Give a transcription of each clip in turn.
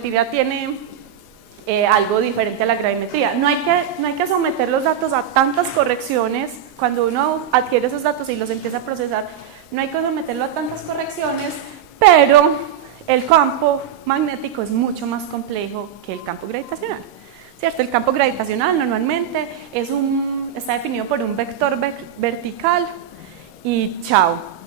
fotometría tiene algo diferente a la gravimetría. No hay que someter los datos a tantas correcciones. Cuando uno adquiere esos datos y los empieza a procesar, no hay que someterlo a tantas correcciones, pero el campo magnético es mucho más complejo que el campo gravitacional, ¿cierto? El campo gravitacional normalmente está definido por un vector vertical y chao.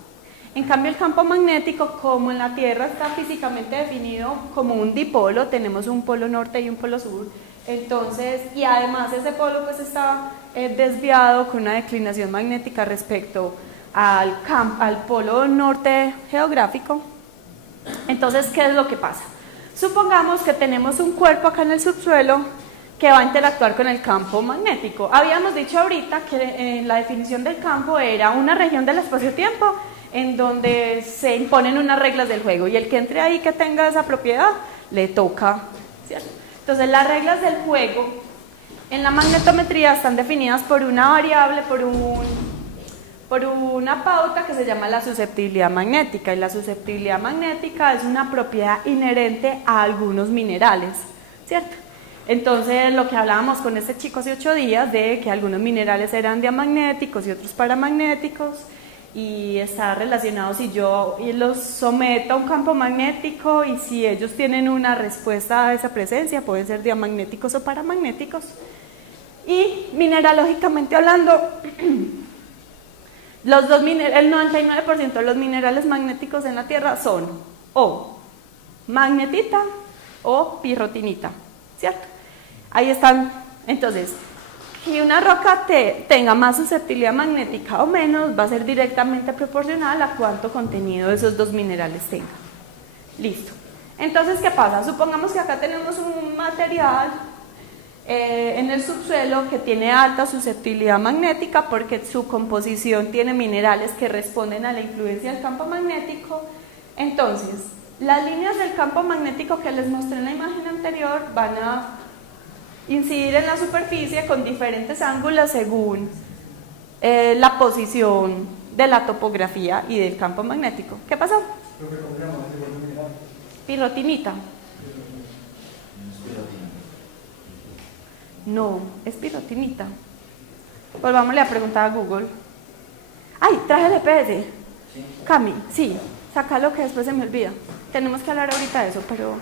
En cambio, el campo magnético, como en la Tierra está físicamente definido como un dipolo, tenemos un polo norte y un polo sur, entonces, y además ese polo pues está desviado con una declinación magnética respecto al polo norte geográfico. Entonces, ¿qué es lo que pasa? Supongamos que tenemos un cuerpo acá en el subsuelo que va a interactuar con el campo magnético. Habíamos dicho ahorita que la definición del campo era una región del espacio-tiempo en donde se imponen unas reglas del juego y el que entre ahí que tenga esa propiedad le toca, ¿cierto? Entonces las reglas del juego en la magnetometría están definidas por una variable, por una pauta que se llama la susceptibilidad magnética, y la susceptibilidad magnética es una propiedad inherente a algunos minerales, ¿cierto? Entonces lo que hablábamos con este chico hace 8 días de que algunos minerales eran diamagnéticos y otros paramagnéticos, y está relacionado si yo los someto a un campo magnético y si ellos tienen una respuesta a esa presencia, pueden ser diamagnéticos o paramagnéticos. Y mineralógicamente hablando, el 99% de los minerales magnéticos en la Tierra son o magnetita o pirrotinita, ¿cierto? Ahí están. Entonces, si una roca tenga más susceptibilidad magnética o menos, va a ser directamente proporcional a cuánto contenido esos dos minerales tengan. Listo. Entonces, ¿qué pasa? Supongamos que acá tenemos un material en el subsuelo que tiene alta susceptibilidad magnética porque su composición tiene minerales que responden a la influencia del campo magnético. Entonces, las líneas del campo magnético que les mostré en la imagen anterior van a incidir en la superficie con diferentes ángulos según la posición de la topografía y del campo magnético. ¿Qué pasó? Pirrotinita. No, es pirrotinita. Volvámosle a preguntar a Google. ¡Ay, traje el EPS! Cami, sí, sácalo que después se me olvida. Tenemos que hablar ahorita de eso, pero...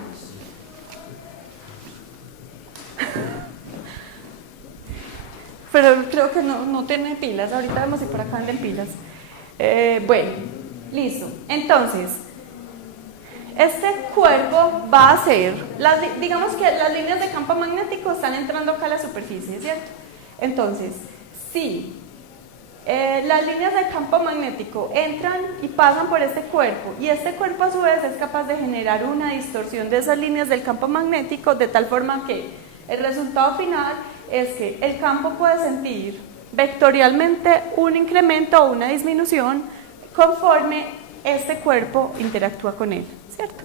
pero creo que no tiene pilas. Ahorita vemos si por acá andan pilas. Bueno, listo. Entonces, este cuerpo va a ser, digamos que las líneas de campo magnético están entrando acá a la superficie, ¿cierto? Entonces, si las líneas de campo magnético entran y pasan por este cuerpo, y este cuerpo a su vez es capaz de generar una distorsión de esas líneas del campo magnético, de tal forma que el resultado final es que el campo puede sentir vectorialmente un incremento o una disminución conforme este cuerpo interactúa con él, ¿cierto?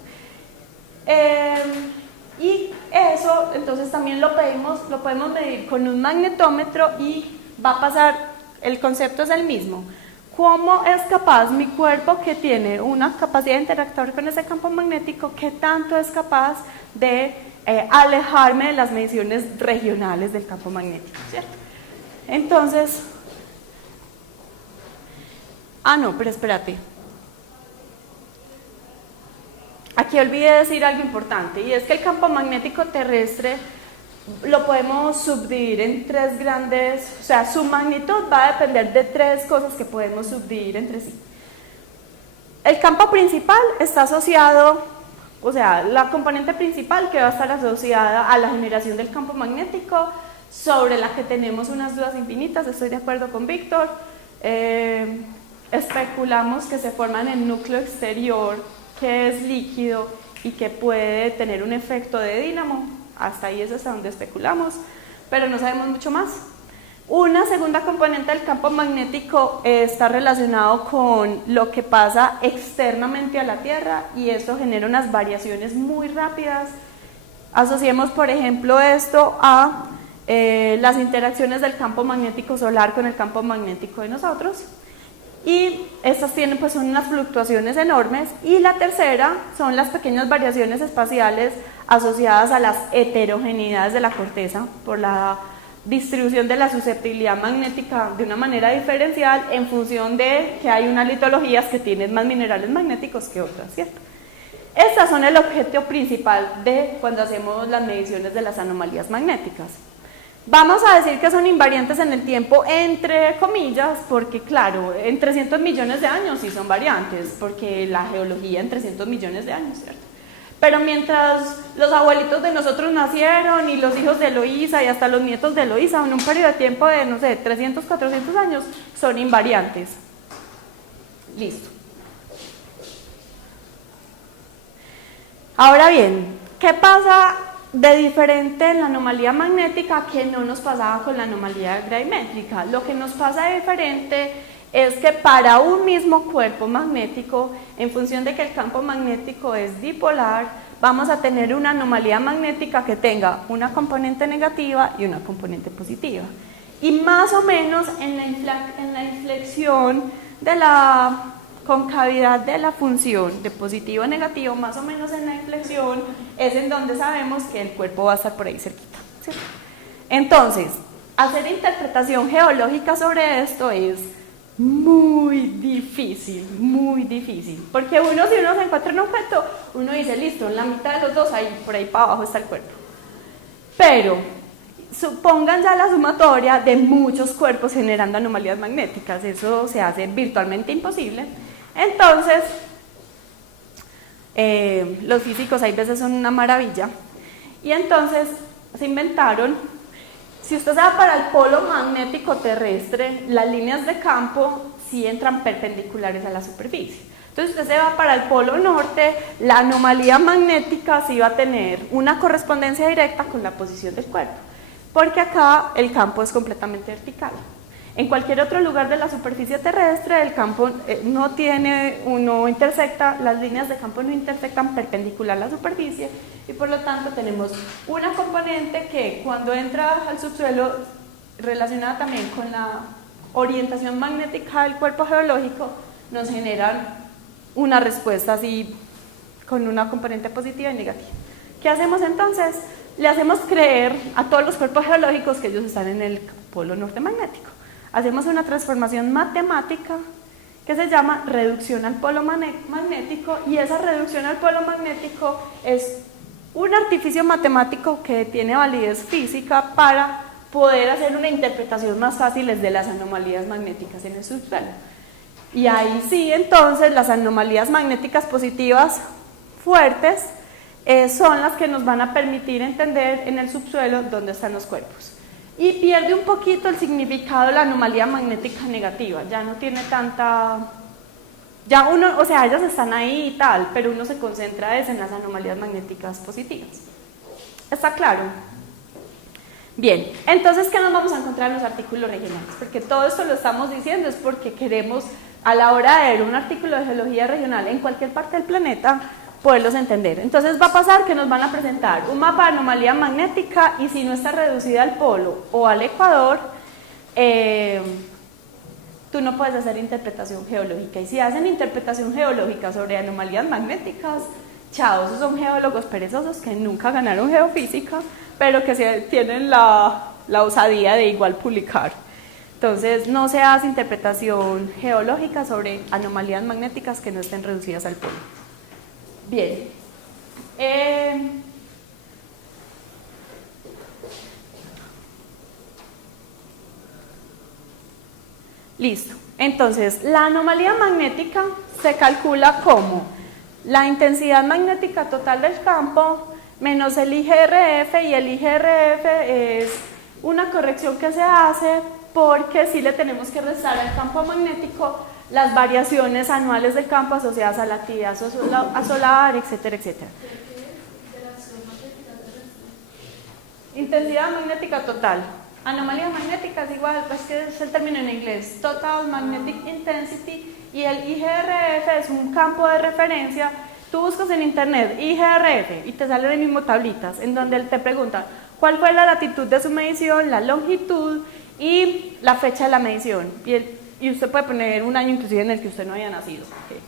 Y eso entonces también lo podemos medir con un magnetómetro y va a pasar, el concepto es el mismo. ¿Cómo es capaz mi cuerpo, que tiene una capacidad de interactuar con ese campo magnético, qué tanto es capaz de alejarme de las mediciones regionales del campo magnético, ¿cierto? Entonces, no, pero espérate. Aquí olvidé decir algo importante, y es que el campo magnético terrestre lo podemos subdividir en tres grandes, o sea, su magnitud va a depender de tres cosas que podemos subdividir entre sí. El campo principal está asociado, o sea, la componente principal que va a estar asociada a la generación del campo magnético, sobre la que tenemos unas dudas infinitas, estoy de acuerdo con Víctor. Especulamos que se forma en el núcleo exterior, que es líquido y que puede tener un efecto de dínamo. Hasta ahí es hasta donde especulamos, pero no sabemos mucho más. Una segunda componente del campo magnético está relacionado con lo que pasa externamente a la Tierra, y esto genera unas variaciones muy rápidas. Asociemos, por ejemplo, esto a las interacciones del campo magnético solar con el campo magnético de nosotros. y estas tienen pues son unas fluctuaciones enormes, y la tercera son las pequeñas variaciones espaciales asociadas a las heterogeneidades de la corteza por la distribución de la susceptibilidad magnética de una manera diferencial en función de que hay unas litologías que tienen más minerales magnéticos que otras, ¿cierto? Estas son el objeto principal de cuando hacemos las mediciones de las anomalías magnéticas. Vamos a decir que son invariantes en el tiempo, entre comillas, porque claro, en 300 millones de años sí son variantes, porque la geología en 300 millones de años, ¿cierto? Pero mientras los abuelitos de nosotros nacieron y los hijos de Eloísa y hasta los nietos de Eloísa, en un periodo de tiempo de, no sé, 300, 400 años, son invariantes. Listo. Ahora bien, ¿qué pasa de diferente en la anomalía magnética que no nos pasaba con la anomalía gravimétrica? Lo que nos pasa de diferente es que para un mismo cuerpo magnético, en función de que el campo magnético es dipolar, vamos a tener una anomalía magnética que tenga una componente negativa y una componente positiva. Y más o menos en la inflexión de la concavidad de la función de positivo a negativo, más o menos en la inflexión, es en donde sabemos que el cuerpo va a estar por ahí cerquita, ¿cierto? Entonces, hacer interpretación geológica sobre esto es muy difícil, porque si uno se encuentra en un objeto, uno dice, listo, en la mitad de los dos, ahí, por ahí para abajo está el cuerpo. Pero supongan ya la sumatoria de muchos cuerpos generando anomalías magnéticas, eso se hace virtualmente imposible. Entonces, los físicos hay veces son una maravilla, y entonces se inventaron, si usted se va para el polo magnético terrestre, las líneas de campo sí entran perpendiculares a la superficie. Entonces usted se va para el polo norte, la anomalía magnética sí va a tener una correspondencia directa con la posición del cuerpo, porque acá el campo es completamente vertical. En cualquier otro lugar de la superficie terrestre, el campo no intersecta, las líneas de campo no intersectan perpendicular a la superficie, y por lo tanto tenemos una componente que cuando entra al subsuelo, relacionada también con la orientación magnética del cuerpo geológico, nos generan una respuesta así con una componente positiva y negativa. ¿Qué hacemos entonces? Le hacemos creer a todos los cuerpos geológicos que ellos están en el polo norte magnético. Hacemos una transformación matemática que se llama reducción al polo magnético, y esa reducción al polo magnético es un artificio matemático que tiene validez física para poder hacer una interpretación más fácil de las anomalías magnéticas en el subsuelo. Y ahí sí, entonces, las anomalías magnéticas positivas fuertes son las que nos van a permitir entender en el subsuelo dónde están los cuerpos. Y pierde un poquito el significado de la anomalía magnética negativa, ya no tiene tanta... Ya uno, o sea, ellas están ahí y tal, pero uno se concentra en las anomalías magnéticas positivas. ¿Está claro? Bien, entonces, ¿qué nos vamos a encontrar en los artículos regionales? Porque todo esto lo estamos diciendo es porque queremos, a la hora de ver un artículo de geología regional en cualquier parte del planeta, poderlos entender. Entonces va a pasar que nos van a presentar un mapa de anomalía magnética, y si no está reducida al polo o al ecuador, tú no puedes hacer interpretación geológica. Y si hacen interpretación geológica sobre anomalías magnéticas, chao, esos son geólogos perezosos que nunca ganaron geofísica, pero que tienen la osadía de igual publicar. Entonces no se hace interpretación geológica sobre anomalías magnéticas que no estén reducidas al polo. Bien, listo. Entonces, la anomalía magnética se calcula como la intensidad magnética total del campo menos el IGRF, y el IGRF es una corrección que se hace porque sí le tenemos que restar al campo magnético las variaciones anuales del campo asociadas a la actividad solar, etcétera, etcétera. Intensidad magnética total. Anomalía magnética es igual, pues que es el término en inglés, Total Magnetic Intensity, y el IGRF es un campo de referencia. Tú buscas en internet IGRF y te salen ahí mismo tablitas en donde te preguntan cuál fue la latitud de su medición, la longitud y la fecha de la medición. Y y usted puede poner un año inclusive en el que usted no haya nacido. ¿Okay?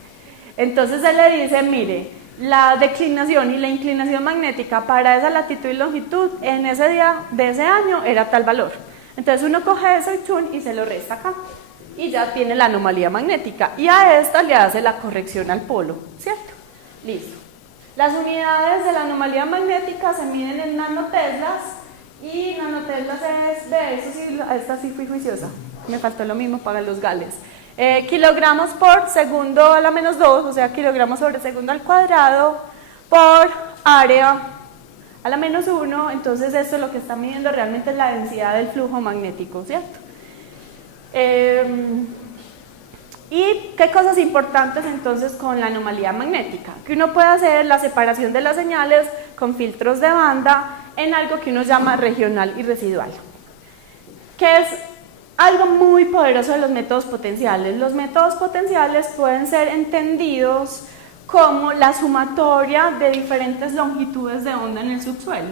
Entonces él le dice, mire, la declinación y la inclinación magnética para esa latitud y longitud en ese día de ese año era tal valor. Entonces uno coge eso y se lo resta acá y ya tiene la anomalía magnética y a esta le hace la corrección al polo, ¿cierto? Listo. Las unidades de la anomalía magnética se miden en nanoteslas y nanoteslas es, de eso sí, esta sí fui juiciosa, me faltó lo mismo para los gales. Kilogramos por segundo a la menos 2, o sea, kilogramos sobre segundo al cuadrado por área a la menos 1, entonces esto lo que está midiendo realmente es la densidad del flujo magnético, ¿cierto? ¿Y qué cosas importantes entonces con la anomalía magnética? Que uno puede hacer la separación de las señales con filtros de banda en algo que uno llama regional y residual, que es algo muy poderoso de los métodos potenciales. Los métodos potenciales pueden ser entendidos como la sumatoria de diferentes longitudes de onda en el subsuelo.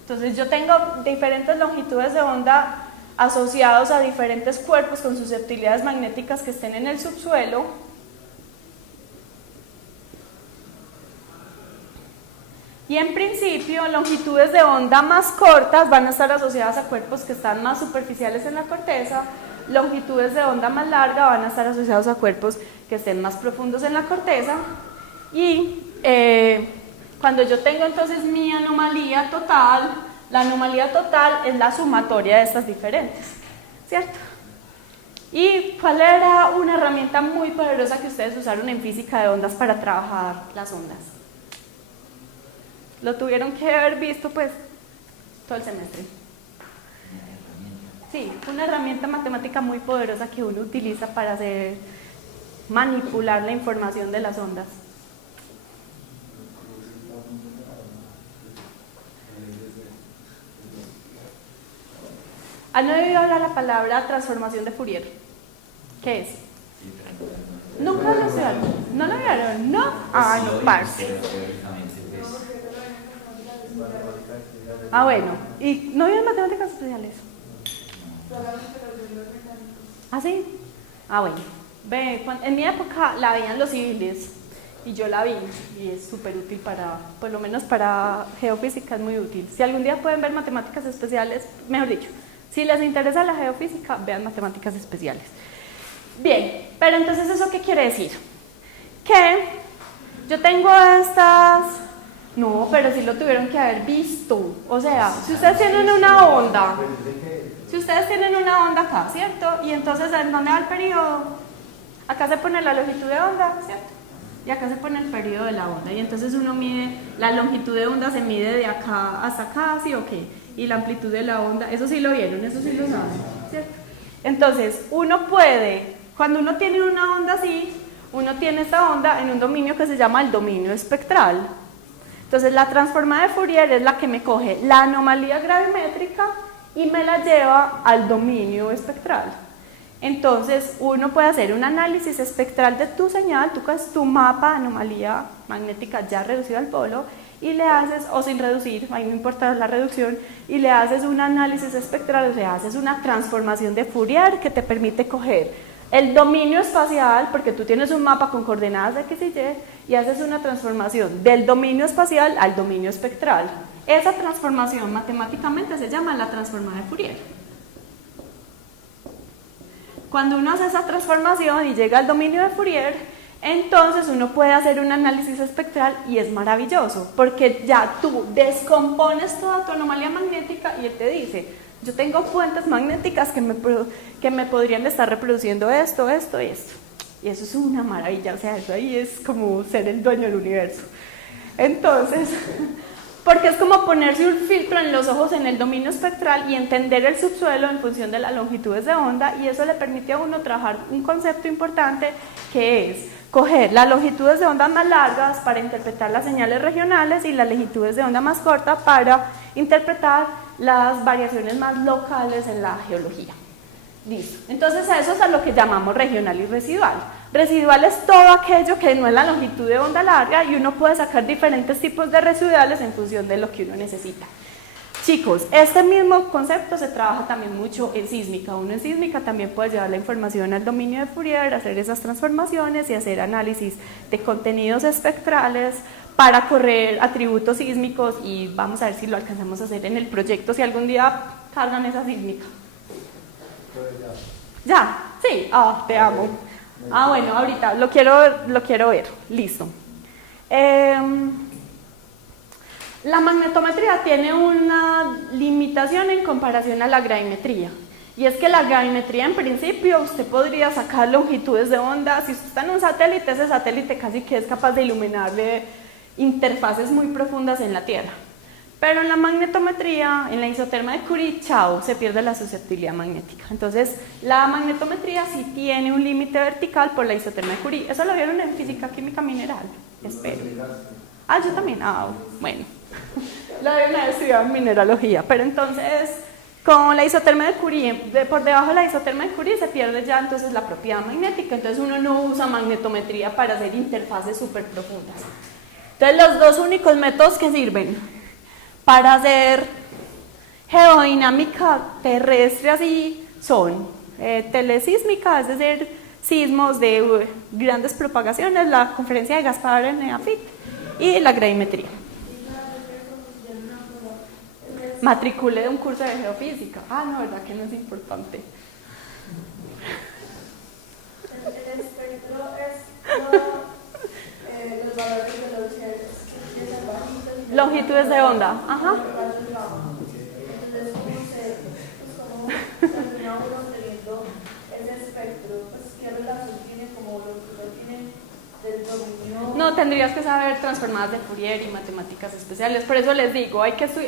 Entonces yo tengo diferentes longitudes de onda asociados a diferentes cuerpos con susceptibilidades magnéticas que estén en el subsuelo. Y en principio, longitudes de onda más cortas van a estar asociadas a cuerpos que están más superficiales en la corteza, longitudes de onda más largas van a estar asociados a cuerpos que estén más profundos en la corteza, y cuando yo tengo entonces mi anomalía total, la anomalía total es la sumatoria de estas diferentes, ¿cierto? ¿Y cuál era una herramienta muy poderosa que ustedes usaron en física de ondas para trabajar las ondas? Lo tuvieron que haber visto pues todo el semestre. Sí, una herramienta matemática muy poderosa que uno utiliza para manipular la información de las ondas. ¿Han oído hablar la palabra transformación de Fourier? ¿Qué es? ¿Nunca lo estudiaron? ¿No lo vieron? ¿No? Ah, no, parce. Ah, bueno. ¿Y no vieron matemáticas especiales? ¿Ah, sí? Ah, bueno. Ve, en mi época la veían los civiles y yo la vi y es súper útil para, por lo menos para geofísica es muy útil. Si algún día pueden ver matemáticas especiales, mejor dicho, si les interesa la geofísica, vean matemáticas especiales. Bien, pero entonces ¿eso qué quiere decir? Que yo tengo estas... No, pero sí lo tuvieron que haber visto. O sea, si ustedes tienen una onda, acá, ¿cierto? Y entonces, ¿en dónde va el periodo? Acá se pone la longitud de onda, ¿cierto? Y acá se pone el periodo de la onda. Y entonces uno mide, la longitud de onda se mide de acá hasta acá, ¿sí o qué? Y la amplitud de la onda, eso sí lo vieron, eso sí lo saben, ¿cierto? Entonces, uno puede, cuando uno tiene una onda así, uno tiene esta onda en un dominio que se llama el dominio espectral. Entonces la transformada de Fourier es la que me coge la anomalía gravimétrica y me la lleva al dominio espectral. Entonces uno puede hacer un análisis espectral de tu señal, tú coges tu mapa de anomalía magnética ya reducido al polo y le haces, o sin reducir, ahí no importa la reducción, y le haces un análisis espectral, o sea, haces una transformación de Fourier que te permite coger el dominio espacial, porque tú tienes un mapa con coordenadas de X y haces una transformación del dominio espacial al dominio espectral. Esa transformación matemáticamente se llama la transformada de Fourier. Cuando uno hace esa transformación y llega al dominio de Fourier, entonces uno puede hacer un análisis espectral y es maravilloso, porque ya tú descompones toda tu anomalía magnética y él te dice, yo tengo fuentes magnéticas que me podrían estar reproduciendo esto, esto y esto. Y eso es una maravilla, o sea, eso ahí es como ser el dueño del universo. Entonces, porque es como ponerse un filtro en los ojos en el dominio espectral y entender el subsuelo en función de las longitudes de onda, y eso le permite a uno trabajar un concepto importante que es coger las longitudes de onda más largas para interpretar las señales regionales y las longitudes de onda más cortas para interpretar las variaciones más locales en la geología. Listo. Entonces eso es a lo que llamamos regional y residual. Residual es todo aquello que no es la longitud de onda larga y uno puede sacar diferentes tipos de residuales en función de lo que uno necesita. Chicos, este mismo concepto se trabaja también mucho en sísmica. Uno en sísmica también puede llevar la información al dominio de Fourier, hacer esas transformaciones y hacer análisis de contenidos espectrales para correr atributos sísmicos, y vamos a ver si lo alcanzamos a hacer en el proyecto, si algún día cargan esa sísmica. ¿Ya? Sí. Ah, te amo. Ah, bueno, ahorita lo quiero ver. Listo. La magnetometría tiene una limitación en comparación a la gravimetría, y es que la gravimetría, en principio, usted podría sacar longitudes de onda. Si usted está en un satélite, ese satélite casi que es capaz de iluminarle interfaces muy profundas en la Tierra. Pero en la magnetometría, en la isoterma de Curie, chao, se pierde la susceptibilidad magnética. Entonces, la magnetometría sí tiene un límite vertical por la isoterma de Curie. Eso lo vieron en física química mineral, espero. Ah, yo también. Ah, bueno. Lo deben haber estudiado en mineralogía. Pero entonces, con la isoterma de Curie, por debajo de la isoterma de Curie se pierde ya entonces la propiedad magnética. Entonces uno no usa magnetometría para hacer interfaces súper profundas. Entonces, los dos únicos métodos que sirven para hacer geodinámica terrestre así son telesísmica, es decir, sismos de grandes propagaciones, la conferencia de Gaspar en EAFIT, y la gravimetría. Matriculé de un curso de geofísica. Ah, no, verdad que no es importante. El espectro es los valores de los hertz, longitudes de onda. Ajá. Entonces, ¿cómo terminamos teniendo ese espectro? Pues, ¿qué relación tiene como lo que usted tiene del dominio? No, tendrías que saber transformadas de Fourier y matemáticas especiales. Por eso les digo,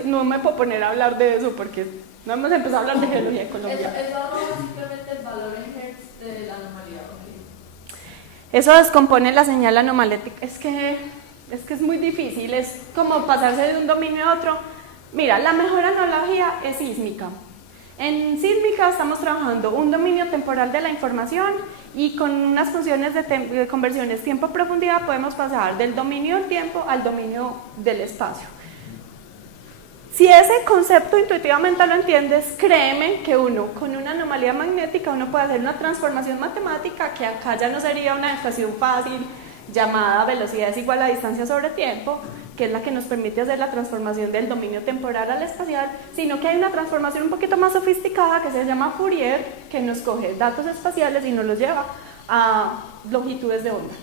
no me puedo poner a hablar de eso porque no hemos empezado a hablar de geología de Colombia. Eso es simplemente el valor en hertz de la anomalía. Eso descompone la señal anomalética. Es que es muy difícil, es como pasarse de un dominio a otro. Mira, la mejor analogía es sísmica. En sísmica estamos trabajando un dominio temporal de la información, y con unas funciones de conversiones tiempo-profundidad podemos pasar del dominio del tiempo al dominio del espacio. Si ese concepto intuitivamente lo entiendes, créeme que uno, con una anomalía magnética, uno puede hacer una transformación matemática que acá ya no sería una ecuación fácil llamada velocidad es igual a distancia sobre tiempo, que es la que nos permite hacer la transformación del dominio temporal al espacial, sino que hay una transformación un poquito más sofisticada que se llama Fourier, que nos coge datos espaciales y nos los lleva a longitudes de onda.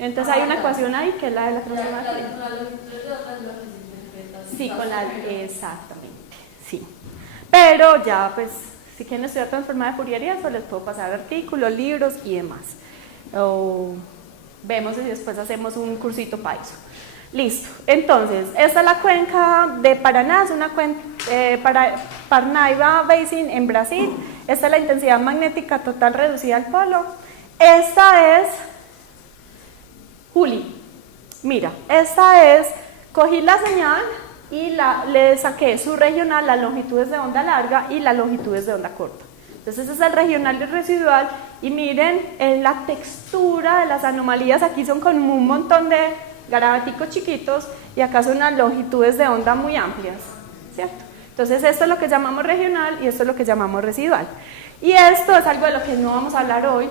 Entonces hay una ecuación ahí que es la de la transformación. Sí, exactamente, sí. Pero ya, pues, si quieren estudiar transformada de Fourier y eso, les puedo pasar artículos, libros y demás. O vemos si después hacemos un cursito para eso. Listo. Entonces, esta es la cuenca de Paraná, es una cuenca Parnaíba Basin en Brasil. Esta es la intensidad magnética total reducida al polo. Esta es Juli. Mira, esta es, cogí la señal y le saqué su regional, las longitudes de onda larga y las longitudes de onda corta. Entonces ese es el regional y el residual, y miren en la textura de las anomalías, aquí son con un montón de garabaticos chiquitos y acá son las longitudes de onda muy amplias, ¿cierto? Entonces esto es lo que llamamos regional y esto es lo que llamamos residual. Y esto es algo de lo que no vamos a hablar hoy,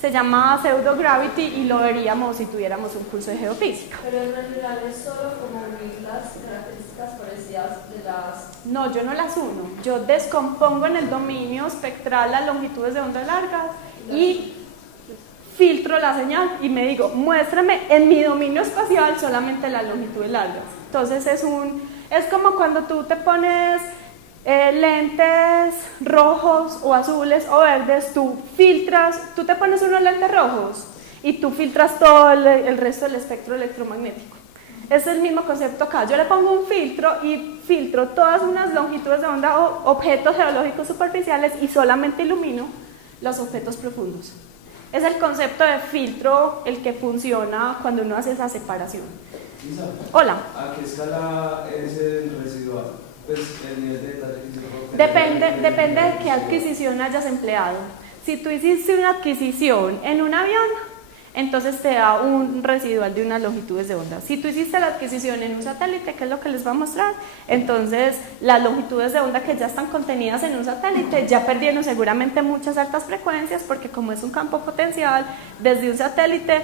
se llama pseudogravity y lo veríamos si tuviéramos un curso de geofísica. Pero en realidad es solo como unir las características parecidas de las... No, yo no las uno, yo descompongo en el dominio espectral las longitudes de onda largas y filtro la señal y me digo, muéstrame en mi dominio espacial solamente las longitudes largas. Entonces es como cuando tú te pones lentes rojos o azules o verdes, tú te pones unos lentes rojos y tú filtras todo el resto del espectro electromagnético. Es el mismo concepto acá, yo le pongo un filtro y filtro todas unas longitudes de onda o objetos geológicos superficiales y solamente ilumino los objetos profundos. Es el concepto de filtro el que funciona cuando uno hace esa separación. Isa, Hola. ¿a qué escala es el residual? Pues el nivel de detalle que se Depende de qué adquisición hayas empleado. Si tú hiciste una adquisición en un avión, entonces te da un residual de unas longitudes de onda. Si tú hiciste la adquisición en un satélite, ¿qué es lo que les va a mostrar? Entonces, las longitudes de onda que ya están contenidas en un satélite ya perdieron seguramente muchas altas frecuencias, porque como es un campo potencial, desde un satélite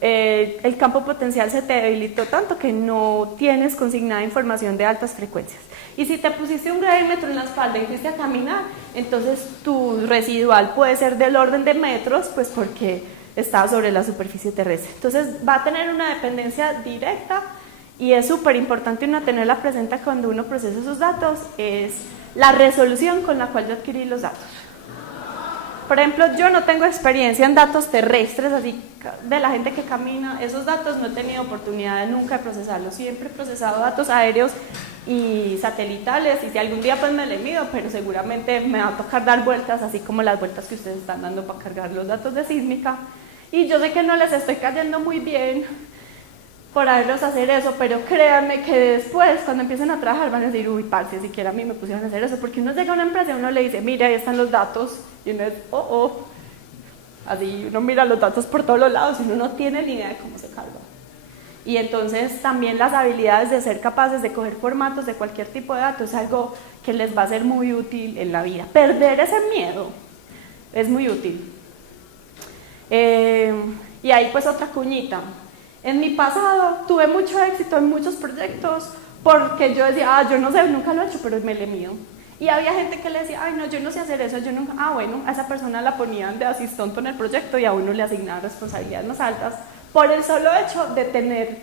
el campo potencial se te debilitó tanto que no tienes consignada información de altas frecuencias. Y si te pusiste un gravímetro en la espalda y fuiste a caminar, entonces tu residual puede ser del orden de metros, pues porque está sobre la superficie terrestre. Entonces va a tener una dependencia directa, y es súper importante uno tenerla presente cuando uno procesa esos datos, es la resolución con la cual yo adquirí los datos. Por ejemplo, yo no tengo experiencia en datos terrestres, así de la gente que camina, esos datos no he tenido oportunidad de nunca de procesarlos, siempre he procesado datos aéreos y satelitales, y si algún día pues me le mido, pero seguramente me va a tocar dar vueltas, así como las vueltas que ustedes están dando para cargar los datos de sísmica, y yo sé que no les estoy cayendo muy bien por hacerlos hacer eso, pero créanme que después, cuando empiecen a trabajar, van a decir, uy, parce, siquiera a mí me pusieron a hacer eso, porque uno llega a una empresa y uno le dice, mira, ahí están los datos, y uno es, así uno mira los datos por todos los lados, y uno no tiene ni idea de cómo se carga. Y entonces también las habilidades de ser capaces de coger formatos de cualquier tipo de datos es algo que les va a ser muy útil en la vida. Perder ese miedo es muy útil. Y ahí pues otra cuñita. En mi pasado tuve mucho éxito en muchos proyectos porque yo decía, yo no sé, nunca lo he hecho, pero me le mido. Y había gente que le decía, ay no, yo no sé hacer eso, yo nunca, bueno, a esa persona la ponían de asistente en el proyecto y a uno le asignaban responsabilidades más altas por el solo hecho de tener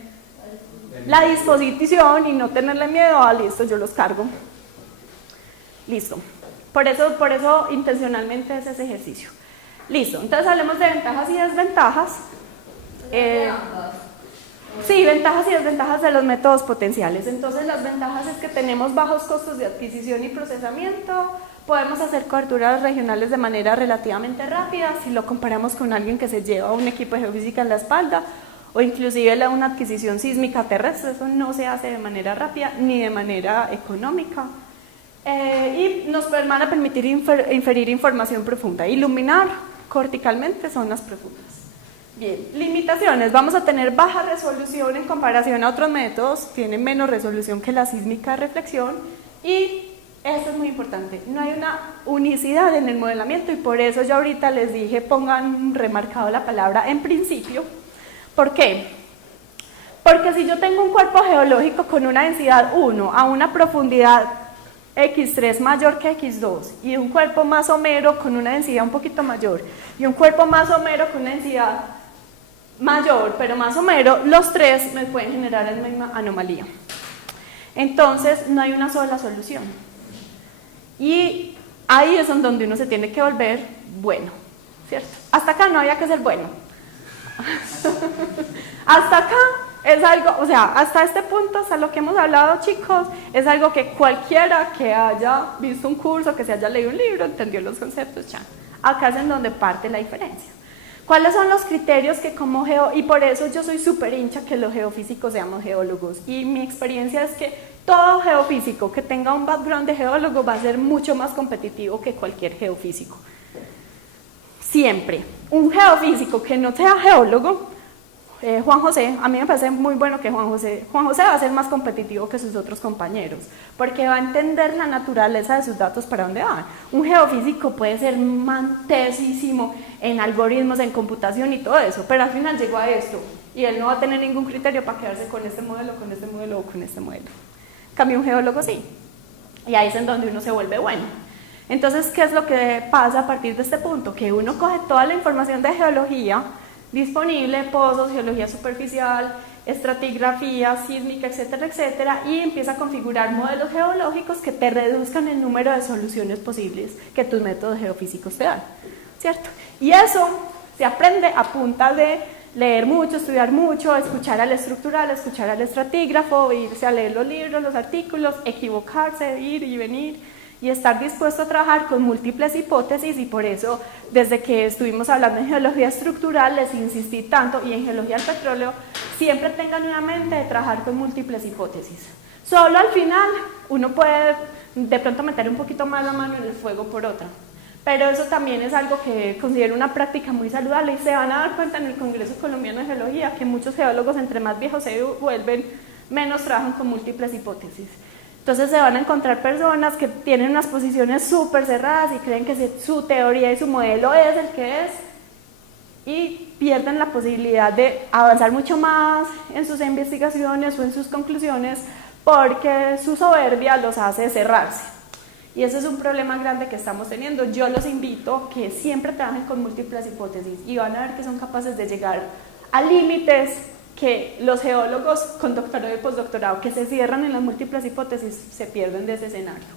la disposición y no tenerle miedo a, listo, yo los cargo. Listo. Por eso intencionalmente es ese ejercicio. Listo, entonces hablemos de ventajas y desventajas. Sí, ventajas y desventajas de los métodos potenciales. Entonces las ventajas es que tenemos bajos costos de adquisición y procesamiento, podemos hacer coberturas regionales de manera relativamente rápida si lo comparamos con alguien que se lleva un equipo de geofísica en la espalda, o inclusive una adquisición sísmica terrestre. Eso no se hace de manera rápida ni de manera económica. Y nos van a permitir inferir información profunda, iluminar corticalmente zonas profundas. Bien, limitaciones. Vamos a tener baja resolución en comparación a otros métodos, tienen menos resolución que la sísmica de reflexión, y eso es muy importante, no hay una unicidad en el modelamiento, y por eso yo ahorita les dije pongan remarcado la palabra en principio. ¿Por qué? Porque si yo tengo un cuerpo geológico con una densidad 1 a una profundidad X3 mayor que X2, y un cuerpo más somero con una densidad un poquito mayor, y un cuerpo más somero con una densidad mayor pero más somero, los tres me pueden generar la misma anomalía. Entonces no hay una sola solución, y ahí es donde uno se tiene que volver bueno, ¿cierto? Hasta acá no había que ser bueno. Hasta acá es algo, o sea, hasta este punto, hasta lo que hemos hablado, chicos, es algo que cualquiera que haya visto un curso, que se haya leído un libro, entendió los conceptos ya. Acá es en donde parte la diferencia. ¿Cuáles son los criterios que como y por eso yo soy súper hincha que los geofísicos seamos geólogos, y mi experiencia es que todo geofísico que tenga un background de geólogo va a ser mucho más competitivo que cualquier geofísico. Siempre. Un geofísico que no sea geólogo, Juan José, a mí me parece muy bueno que Juan José va a ser más competitivo que sus otros compañeros, porque va a entender la naturaleza de sus datos para dónde van. Un geofísico puede ser mantesísimo en algoritmos, en computación y todo eso, pero al final llegó a esto, y él no va a tener ningún criterio para quedarse con este modelo, con este modelo o con este modelo. En cambio un geólogo sí, y ahí es en donde uno se vuelve bueno. Entonces, ¿qué es lo que pasa a partir de este punto? Que uno coge toda la información de geología disponible, pozos, geología superficial, estratigrafía, sísmica, etcétera, etcétera, y empieza a configurar modelos geológicos que te reduzcan el número de soluciones posibles que tus métodos geofísicos te dan, ¿cierto? Y eso se aprende a punta de leer mucho, estudiar mucho, escuchar al estructural, escuchar al estratígrafo, irse a leer los libros, los artículos, equivocarse, ir y venir, y estar dispuesto a trabajar con múltiples hipótesis. Y por eso, desde que estuvimos hablando en geología estructural, les insistí tanto, y en geología del petróleo, siempre tengan una mente de trabajar con múltiples hipótesis. Solo al final uno puede de pronto meter un poquito más la mano en el fuego por otra, pero eso también es algo que considero una práctica muy saludable y se van a dar cuenta en el Congreso Colombiano de Geología que muchos geólogos entre más viejos se vuelven, menos trabajan con múltiples hipótesis. Entonces se van a encontrar personas que tienen unas posiciones súper cerradas y creen que su teoría y su modelo es el que es y pierden la posibilidad de avanzar mucho más en sus investigaciones o en sus conclusiones porque su soberbia los hace cerrarse. Y ese es un problema grande que estamos teniendo. Yo los invito a que siempre trabajen con múltiples hipótesis y van a ver que son capaces de llegar a límites que los geólogos con doctorado y postdoctorado que se cierran en las múltiples hipótesis se pierden de ese escenario.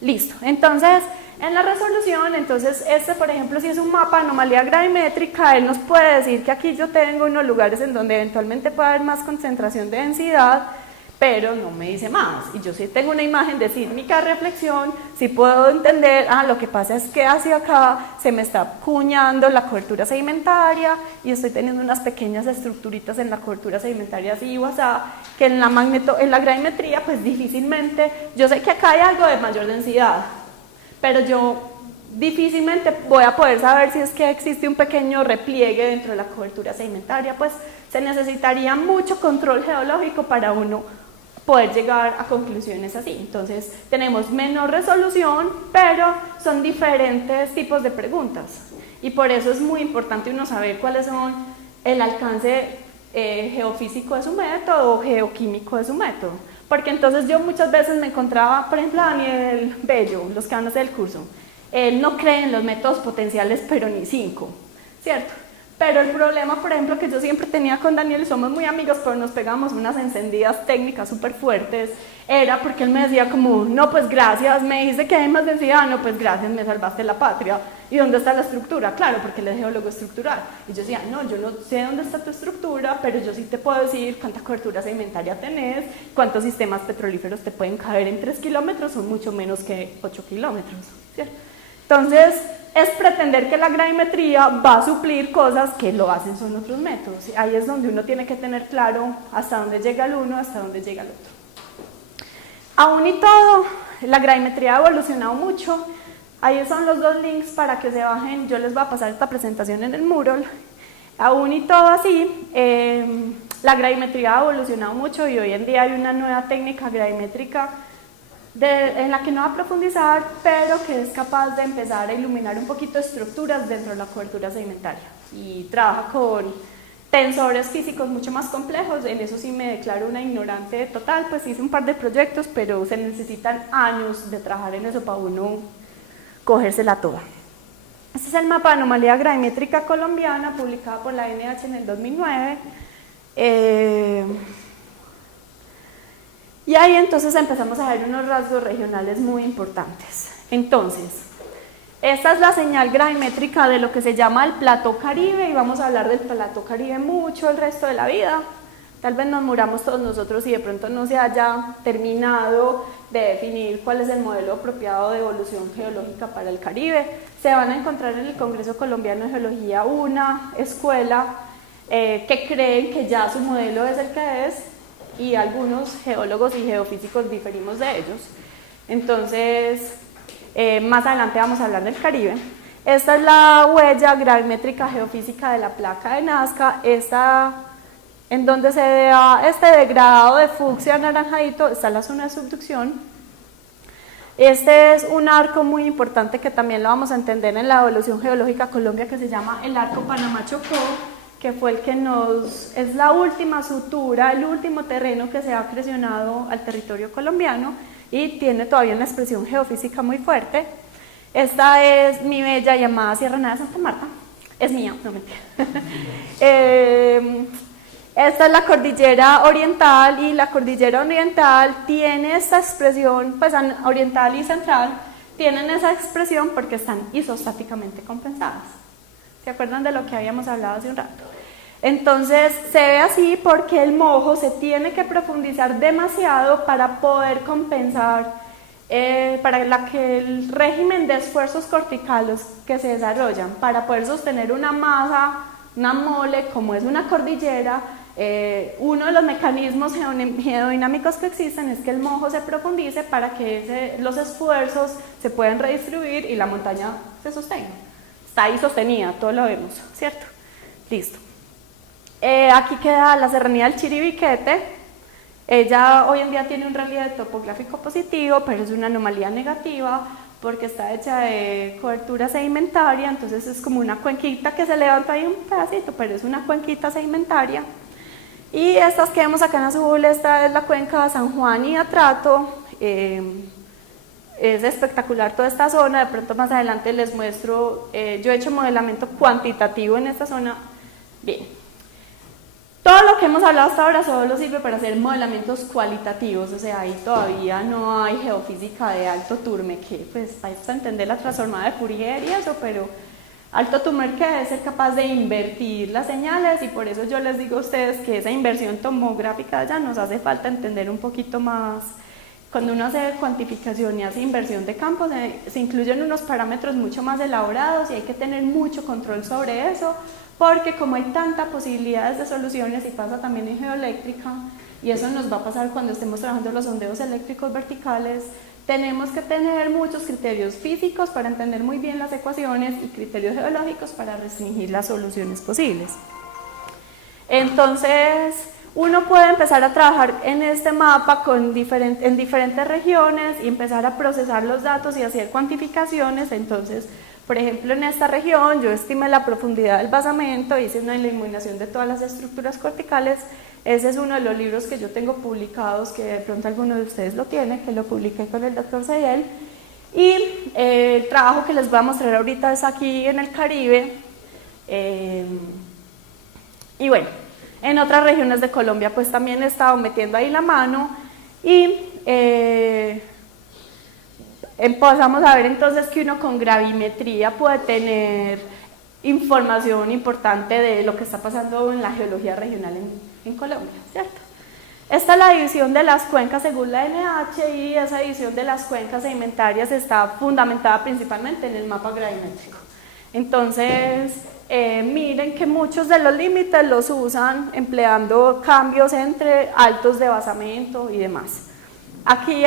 Listo, entonces en la resolución, entonces este por ejemplo si es un mapa de anomalía gravimétrica, él nos puede decir que aquí yo tengo unos lugares en donde eventualmente puede haber más concentración de densidad, pero no me dice más, y yo sí tengo una imagen de sísmica reflexión, sí puedo entender, lo que pasa es que hacia acá se me está cuñando la cobertura sedimentaria y estoy teniendo unas pequeñas estructuritas en la cobertura sedimentaria así o así, que en la gravimetría pues difícilmente, yo sé que acá hay algo de mayor densidad, pero yo difícilmente voy a poder saber si es que existe un pequeño repliegue dentro de la cobertura sedimentaria, pues se necesitaría mucho control geológico para uno poder llegar a conclusiones así. Entonces tenemos menor resolución, pero son diferentes tipos de preguntas y por eso es muy importante uno saber cuáles son el alcance geofísico de su método o geoquímico de su método, porque entonces yo muchas veces me encontraba, por ejemplo, a Daniel Bello, los que van a hacer el curso, él no cree en los métodos potenciales, pero ni 5, ¿cierto? Pero el problema, por ejemplo, que yo siempre tenía con Daniel, somos muy amigos, pero nos pegamos unas encendidas técnicas súper fuertes, era porque él me decía como, no, pues gracias, me dijiste que hay más densidad, no, pues gracias, me salvaste la patria. ¿Y dónde está la estructura? Claro, porque él es geólogo estructural. Y yo decía, no, yo no sé dónde está tu estructura, pero yo sí te puedo decir cuánta cobertura sedimentaria tenés, cuántos sistemas petrolíferos te pueden caber en 3 kilómetros, son mucho menos que 8 kilómetros, ¿cierto? Entonces, es pretender que la gravimetría va a suplir cosas que lo hacen son otros métodos. Y ahí es donde uno tiene que tener claro hasta dónde llega el uno, hasta dónde llega el otro. Aún y todo, la gravimetría ha evolucionado mucho. Ahí son los dos links para que se bajen. Yo les voy a pasar esta presentación en el Moodle. Aún y todo así, la gravimetría ha evolucionado mucho y hoy en día hay una nueva técnica gravimétrica en la que no va a profundizar, pero que es capaz de empezar a iluminar un poquito estructuras dentro de la cobertura sedimentaria y trabaja con tensores físicos mucho más complejos. En eso sí me declaro una ignorante total, pues hice un par de proyectos, pero se necesitan años de trabajar en eso para uno cogérsela toda. Este es el mapa de anomalía gravimétrica colombiana publicado por la NH en el 2009. Y ahí entonces empezamos a ver unos rasgos regionales muy importantes. Entonces, esta es la señal gravimétrica de lo que se llama el plató Caribe y vamos a hablar del plató Caribe mucho el resto de la vida. Tal vez nos muramos todos nosotros y de pronto no se haya terminado de definir cuál es el modelo apropiado de evolución geológica para el Caribe. Se van a encontrar en el Congreso Colombiano de Geología una escuela que creen que ya su modelo es el que es, y algunos geólogos y geofísicos diferimos de ellos. Entonces, más adelante vamos a hablar del Caribe. Esta es la huella gravimétrica geofísica de la placa de Nazca. Esta, en donde se da este degradado de fucsia anaranjadito, está la zona de subducción. Este es un arco muy importante que también lo vamos a entender en la evolución geológica Colombia, que se llama el arco Panamá-Chocó, que fue el que es la última sutura, el último terreno que se ha acrecionado al territorio colombiano y tiene todavía una expresión geofísica muy fuerte. Esta es mi bella llamada Sierra Nevada de Santa Marta, es mía, no mentira. Esta es la cordillera oriental y la cordillera oriental tiene esta expresión, pues oriental y central, tienen esa expresión porque están isostáticamente compensadas. ¿Se acuerdan de lo que habíamos hablado hace un rato? Entonces se ve así porque el mojo se tiene que profundizar demasiado para poder compensar, para que el régimen de esfuerzos corticales que se desarrollan para poder sostener una masa, una mole como es una cordillera, Uno de los mecanismos geodinámicos que existen es que el mojo se profundice para que los esfuerzos se puedan redistribuir y la montaña se sostenga. Está ahí sostenida, todo lo vemos, ¿cierto? Listo. Aquí queda la serranía del Chiribiquete. Ella hoy en día tiene un relieve topográfico positivo, pero es una anomalía negativa porque está hecha de cobertura sedimentaria, entonces es como una cuenquita que se levanta ahí un pedacito, pero es una cuenquita sedimentaria. Y estas que vemos acá en azul, esta es la cuenca de San Juan y Atrato. Es espectacular toda esta zona, de pronto más adelante les muestro, yo he hecho modelamiento cuantitativo en esta zona. Bien. Todo lo que hemos hablado hasta ahora solo sirve para hacer modelamientos cualitativos, o sea, ahí todavía no hay geofísica de alto Turme, que pues para entender la transformada de Fourier y eso, pero alto Turme que debe ser capaz de invertir las señales y por eso yo les digo a ustedes que esa inversión tomográfica ya nos hace falta entender un poquito más. Cuando uno hace cuantificación y hace inversión de campos, se incluyen unos parámetros mucho más elaborados y hay que tener mucho control sobre eso, porque como hay tantas posibilidades de soluciones y pasa también en geoeléctrica, y eso nos va a pasar cuando estemos trabajando los sondeos eléctricos verticales, tenemos que tener muchos criterios físicos para entender muy bien las ecuaciones y criterios geológicos para restringir las soluciones posibles. Entonces, uno puede empezar a trabajar en este mapa en diferentes regiones y empezar a procesar los datos y hacer cuantificaciones. Entonces, por ejemplo, en esta región yo estimé la profundidad del basamento, hice una eliminación de todas las estructuras corticales. Ese es uno de los libros que yo tengo publicados, que de pronto alguno de ustedes lo tiene, que lo publiqué con el doctor Cediel. Y el trabajo que les voy a mostrar ahorita es aquí en el Caribe. Y bueno, en otras regiones de Colombia pues también he estado metiendo ahí la mano y empezamos a ver entonces que uno con gravimetría puede tener información importante de lo que está pasando en la geología regional en Colombia, ¿cierto? Esta es la división de las cuencas según la NH y esa división de las cuencas sedimentarias está fundamentada principalmente en el mapa gravimétrico. Entonces, miren que muchos de los límites los usan empleando cambios entre altos de basamento y demás. Aquí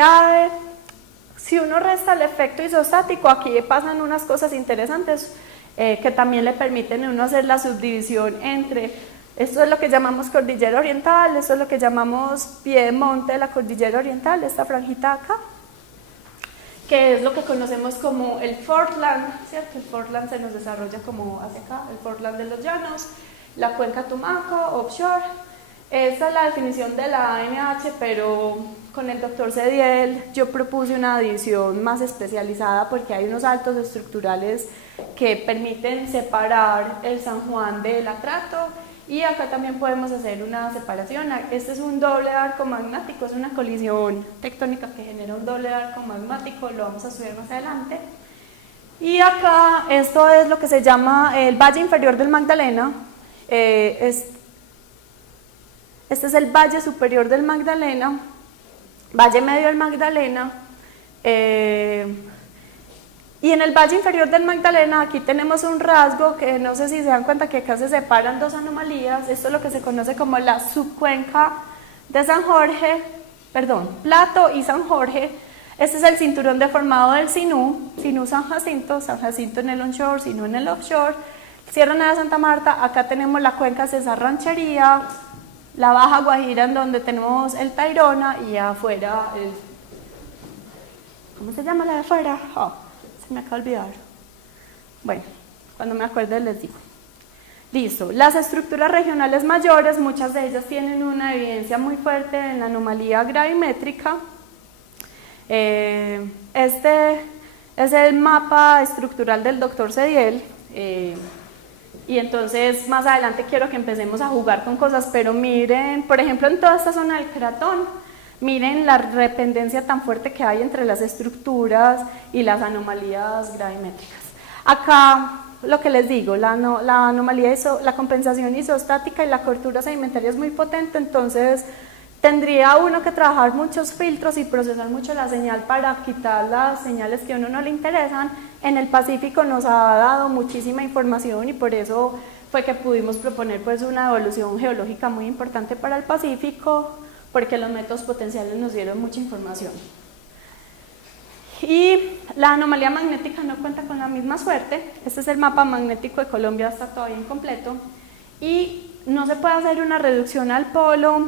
si uno resta el efecto isostático, aquí pasan unas cosas interesantes que también le permiten a uno hacer la subdivisión entre, esto es lo que llamamos cordillera oriental, esto es lo que llamamos pie de monte de la cordillera oriental, esta franjita acá, que es lo que conocemos como el Fortland, ¿cierto? El Fortland se nos desarrolla como hacia acá, el Fortland de los Llanos, la cuenca Tumaco, offshore. Esta es la definición de la ANH, pero con el doctor Cediel yo propuse una división más especializada porque hay unos altos estructurales que permiten separar el San Juan del Atrato y acá también podemos hacer una separación. Este es un doble arco magmático, es una colisión tectónica que genera un doble arco magmático, lo vamos a estudiar más adelante. Y acá esto es lo que se llama el Valle Inferior del Magdalena. Este es el Valle Superior del Magdalena, Valle Medio del Magdalena, y en el Valle Inferior del Magdalena aquí tenemos un rasgo que no sé si se dan cuenta que acá se separan dos anomalías. Esto es lo que se conoce como la subcuenca de San Jorge, Plato y San Jorge. Este es el cinturón deformado del Sinú, San Jacinto en el onshore, Sinú en el offshore, Sierra Nevada de Santa Marta. Acá tenemos la cuenca César Ranchería, la Baja Guajira en donde tenemos el Tayrona y afuera ¿cómo se llama la de afuera? Se me acaba de olvidar. Bueno, cuando me acuerde les digo. Listo, las estructuras regionales mayores, muchas de ellas tienen una evidencia muy fuerte en la anomalía gravimétrica. Este es el mapa estructural del doctor Cediel. Y entonces más adelante quiero que empecemos a jugar con cosas, pero miren, por ejemplo en toda esta zona del cratón, miren la dependencia tan fuerte que hay entre las estructuras y las anomalías gravimétricas. Acá lo que les digo, la anomalía, la compensación isostática y la cobertura sedimentaria es muy potente, entonces tendría uno que trabajar muchos filtros y procesar mucho la señal para quitar las señales que a uno no le interesan. En el Pacífico nos ha dado muchísima información y por eso fue que pudimos proponer pues una evolución geológica muy importante para el Pacífico, porque los métodos potenciales nos dieron mucha información. Y la anomalía magnética no cuenta con la misma suerte. Este es el mapa magnético de Colombia, está todavía incompleto, y no se puede hacer una reducción al polo.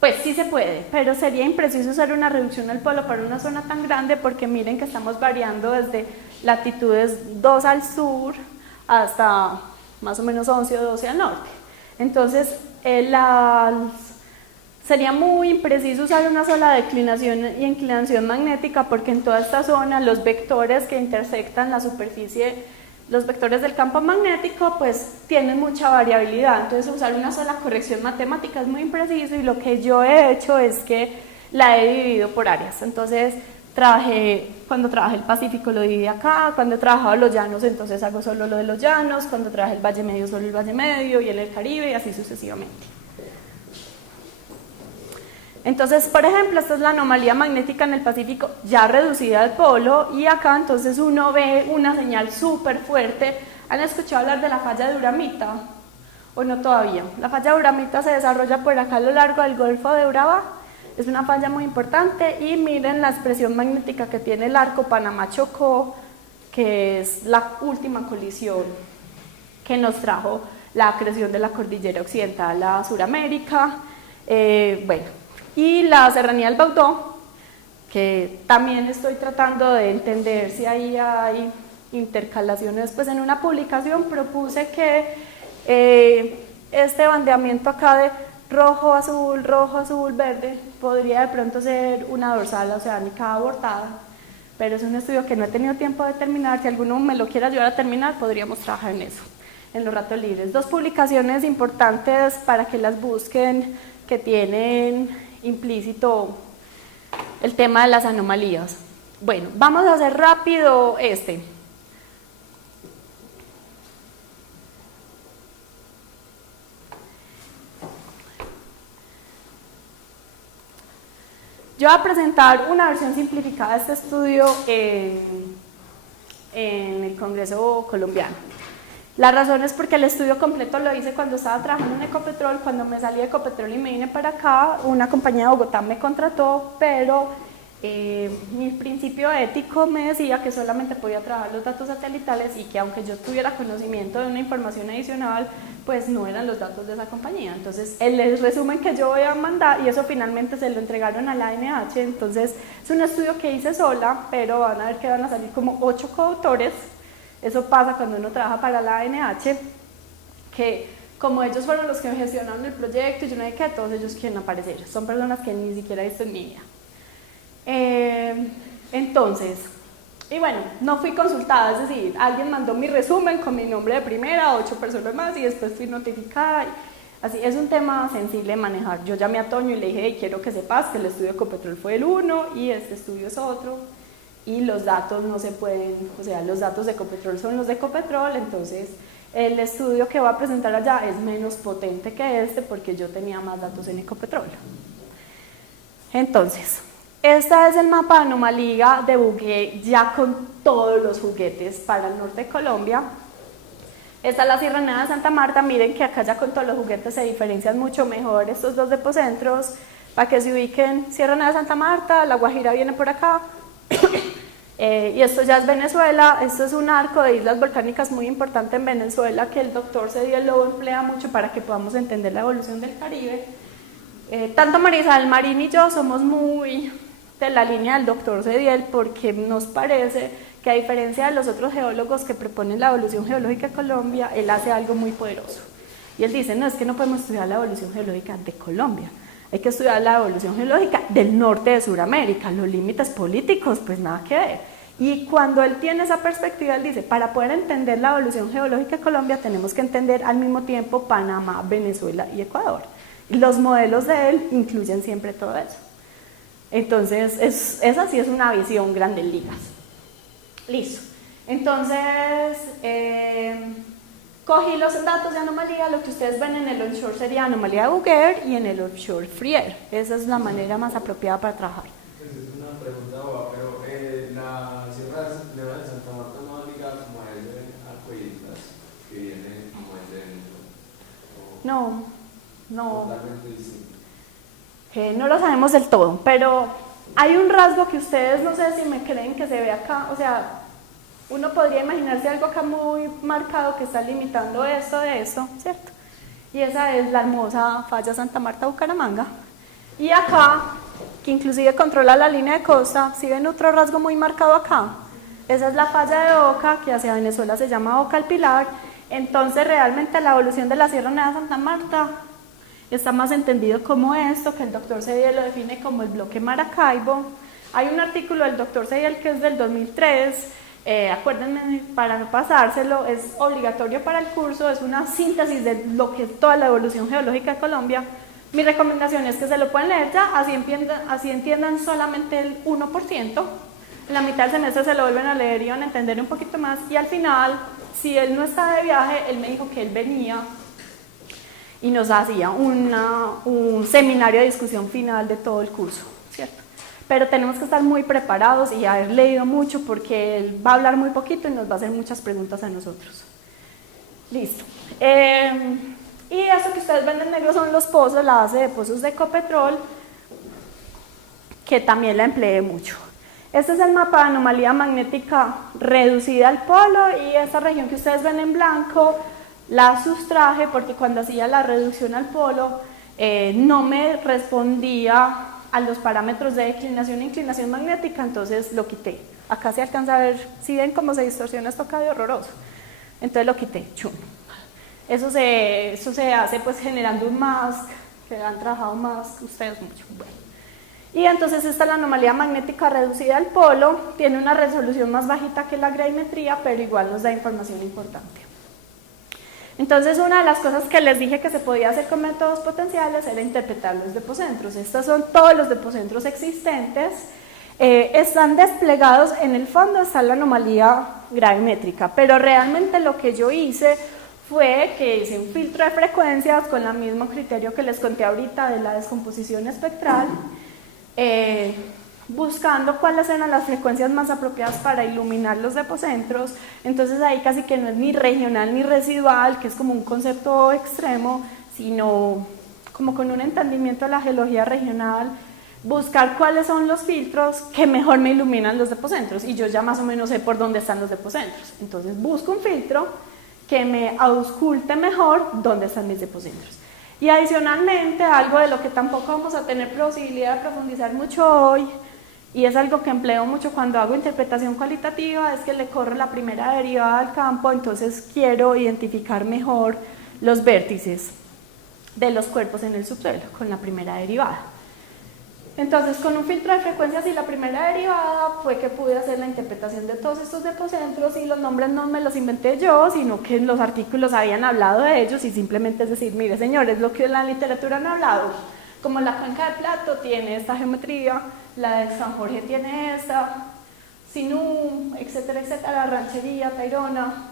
Pues sí se puede, pero sería impreciso hacer una reducción al polo para una zona tan grande, porque miren que estamos variando desde latitudes 2 al sur hasta más o menos 11 o 12 al norte. Entonces, sería muy impreciso usar una sola declinación y inclinación magnética, porque en toda esta zona los vectores que intersectan la superficie, los vectores del campo magnético, pues tienen mucha variabilidad. Entonces usar una sola corrección matemática es muy impreciso, y lo que yo he hecho es que la he dividido por áreas. Entonces cuando trabajé el Pacífico lo dividí acá, cuando he trabajado los llanos entonces hago solo lo de los llanos, cuando trabajé el Valle Medio solo el Valle Medio, y en el Caribe, y así sucesivamente. Entonces, por ejemplo, esta es la anomalía magnética en el Pacífico ya reducida al polo, y acá entonces uno ve una señal súper fuerte. ¿Han escuchado hablar de la falla de Uramita? ¿O no todavía? La falla de Uramita se desarrolla por acá a lo largo del Golfo de Urabá. Es una falla muy importante, y miren la expresión magnética que tiene el arco Panamá-Chocó, que es la última colisión que nos trajo la acreción de la cordillera occidental a Sudamérica. Y la serranía del Baudó, que también estoy tratando de entender si ahí hay intercalaciones. Pues en una publicación propuse que este bandeamiento acá de rojo, azul, verde, podría de pronto ser una dorsal oceánica abortada, pero es un estudio que no he tenido tiempo de terminar. Si alguno me lo quiere ayudar a terminar, podríamos trabajar en eso, en los ratos libres. 2 publicaciones importantes para que las busquen, que tienen implícito el tema de las anomalías. Bueno, vamos a hacer rápido Yo voy a presentar una versión simplificada de este estudio en el Congreso colombiano. La razón es porque el estudio completo lo hice cuando estaba trabajando en Ecopetrol. Cuando me salí de Ecopetrol y me vine para acá, una compañía de Bogotá me contrató, pero mi principio ético me decía que solamente podía trabajar los datos satelitales, y que aunque yo tuviera conocimiento de una información adicional, pues no eran los datos de esa compañía. Entonces el resumen que yo voy a mandar, y eso finalmente se lo entregaron a la ANH, entonces es un estudio que hice sola, pero van a ver que van a salir como 8 coautores. Eso pasa cuando uno trabaja para la ANH, que como ellos fueron los que gestionaron el proyecto y yo no sé qué, todos ellos quieren aparecer. Son personas que ni siquiera he visto en mi vida. Entonces, y bueno, no fui consultada, es decir, alguien mandó mi resumen con mi nombre de primera, 8 personas más, y después fui notificada. Así, es un tema sensible de manejar. Yo llamé a Toño y le dije, hey, quiero que sepas que el estudio de Ecopetrol fue el uno y este estudio es otro, y los datos no se pueden, o sea, los datos de Ecopetrol son los de Ecopetrol, entonces el estudio que voy a presentar allá es menos potente que este, porque yo tenía más datos en Ecopetrol. Entonces, este es el mapa de anomalía de Bouguer, ya con todos los juguetes para el norte de Colombia. Esta es la Sierra Nevada de Santa Marta. Miren que acá ya con todos los juguetes se diferencian mucho mejor estos dos depocentros, para que se ubiquen. Sierra Nevada de Santa Marta, La Guajira viene por acá, y esto ya es Venezuela. Esto es un arco de islas volcánicas muy importante en Venezuela, que el doctor Cediel lo emplea mucho para que podamos entender la evolución del Caribe. Tanto María Isabel Marín y yo somos muy de la línea del doctor Cediel, porque nos parece que, a diferencia de los otros geólogos que proponen la evolución geológica de Colombia, él hace algo muy poderoso. Y él dice, no, es que no podemos estudiar la evolución geológica de Colombia, hay que estudiar la evolución geológica del norte de Sudamérica, los límites políticos, pues nada que ver. Y cuando él tiene esa perspectiva, él dice, para poder entender la evolución geológica de Colombia, tenemos que entender al mismo tiempo Panamá, Venezuela y Ecuador. Y los modelos de él incluyen siempre todo eso. Entonces, esa sí es una visión grandes ligas. Listo. Entonces, cogí los datos de anomalía. Lo que ustedes ven en el onshore sería anomalía de Bouguer, y en el offshore Frier. Esa es la manera más apropiada para trabajar. Pues es una pregunta boba, pero la Sierra Nevada de Santa Marta no liga como a ese arco de islas. no, Totalmente distinto. no lo sabemos del todo, pero hay un rasgo que ustedes no sé si me creen que se ve acá, o sea, uno podría imaginarse algo acá muy marcado que está limitando esto de esto, ¿cierto? Y esa es la hermosa falla Santa Marta Bucaramanga. Y acá, que inclusive controla la línea de costa, ¿sí ven otro rasgo muy marcado acá? Esa es la falla de Oca, que hacia Venezuela se llama Oca el Pilar. Entonces realmente la evolución de la Sierra Nevada de Santa Marta está más entendido como esto, que el doctor Sediel lo define como el bloque Maracaibo. Hay un artículo del doctor Sediel que es del 2003, acuérdenme para no pasárselo, es obligatorio para el curso, es una síntesis de lo que es toda la evolución geológica de Colombia. Mi recomendación es que se lo pueden leer ya, así entiendan solamente el 1%, en la mitad del semestre se lo vuelven a leer y van a entender un poquito más, y al final, si él no está de viaje, él me dijo que él venía y nos hacía un seminario de discusión final de todo el curso, ¿cierto? Pero tenemos que estar muy preparados y haber leído mucho porque él va a hablar muy poquito y nos va a hacer muchas preguntas a nosotros. Listo. Y eso que ustedes ven en negro son los pozos, la base de pozos de Ecopetrol, que también la empleé mucho. Este es el mapa de anomalía magnética reducida al polo y esta región que ustedes ven en blanco la sustraje porque cuando hacía la reducción al polo no me respondía a los parámetros de declinación e inclinación magnética, entonces lo quité. Acá se alcanza a ver, si ven cómo se distorsiona esto acá de horroroso, entonces lo quité, chum. Eso se hace pues generando un mask, que han trabajado más que ustedes mucho. Bueno. Y entonces esta es la anomalía magnética reducida al polo, tiene una resolución más bajita que la gravimetría, pero igual nos da información importante. Entonces una de las cosas que les dije que se podía hacer con métodos potenciales era interpretar los depocentros. Estos son todos los depocentros existentes, están desplegados, en el fondo está la anomalía gravimétrica, pero realmente lo que yo hice fue que hice un filtro de frecuencias con el mismo criterio que les conté ahorita de la descomposición espectral, buscando cuáles eran las frecuencias más apropiadas para iluminar los depocentros. Entonces ahí casi que no es ni regional ni residual, que es como un concepto extremo, sino como con un entendimiento de la geología regional, buscar cuáles son los filtros que mejor me iluminan los depocentros, y yo ya más o menos sé por dónde están los depocentros. Entonces busco un filtro que me ausculte mejor dónde están mis depocentros. Y adicionalmente, algo de lo que tampoco vamos a tener posibilidad de profundizar mucho hoy, y es algo que empleo mucho cuando hago interpretación cualitativa, es que le corro la primera derivada al campo, entonces quiero identificar mejor los vértices de los cuerpos en el subsuelo con la primera derivada. Entonces, con un filtro de frecuencias y la primera derivada fue que pude hacer la interpretación de todos estos depocentros, y los nombres no me los inventé yo, sino que los artículos habían hablado de ellos, y simplemente es decir, mire señores, lo que en la literatura han hablado, como la cuenca del Plato tiene esta geometría, la de San Jorge tiene esta, Sinú, etcétera, etcétera, Ranchería, Tayrona.